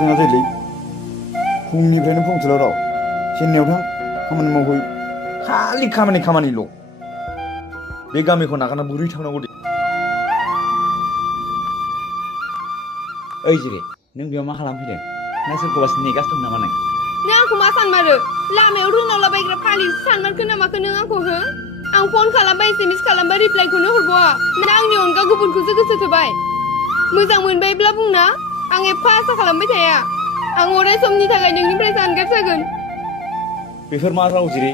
जोंहा जायोलै फुंनिफ्रायनो फुंसेल' राव चेन्नाइयाव थां खामानि मावहै खालि खामानिल' बे गामिखौ नागारना बोरै थांनांगौ दे। ओइ जिरे नों बेयाव मा खालामफैदों ना सोरखौबासो नेगासिनो दं नामा नों? नों आंखौ मा सानमारो लामायाव रोनावलाबायग्रा फाग्लिसो सानमारखो नामाखो नों आंखौ हो? आं फन खालामबा एसएमएस खालामबा रिप्लाइखौनो हरबावा ना आंनि अनगा गुबुनखौसो गोसो थोबाय? मोजां मोनबायब्ला बुंना आं एफा आसा खालामबाय थाया। आं अराय समनि थाखाय नोंनिफ्राय जानगार जागोन। बेफोर मा राव जिरे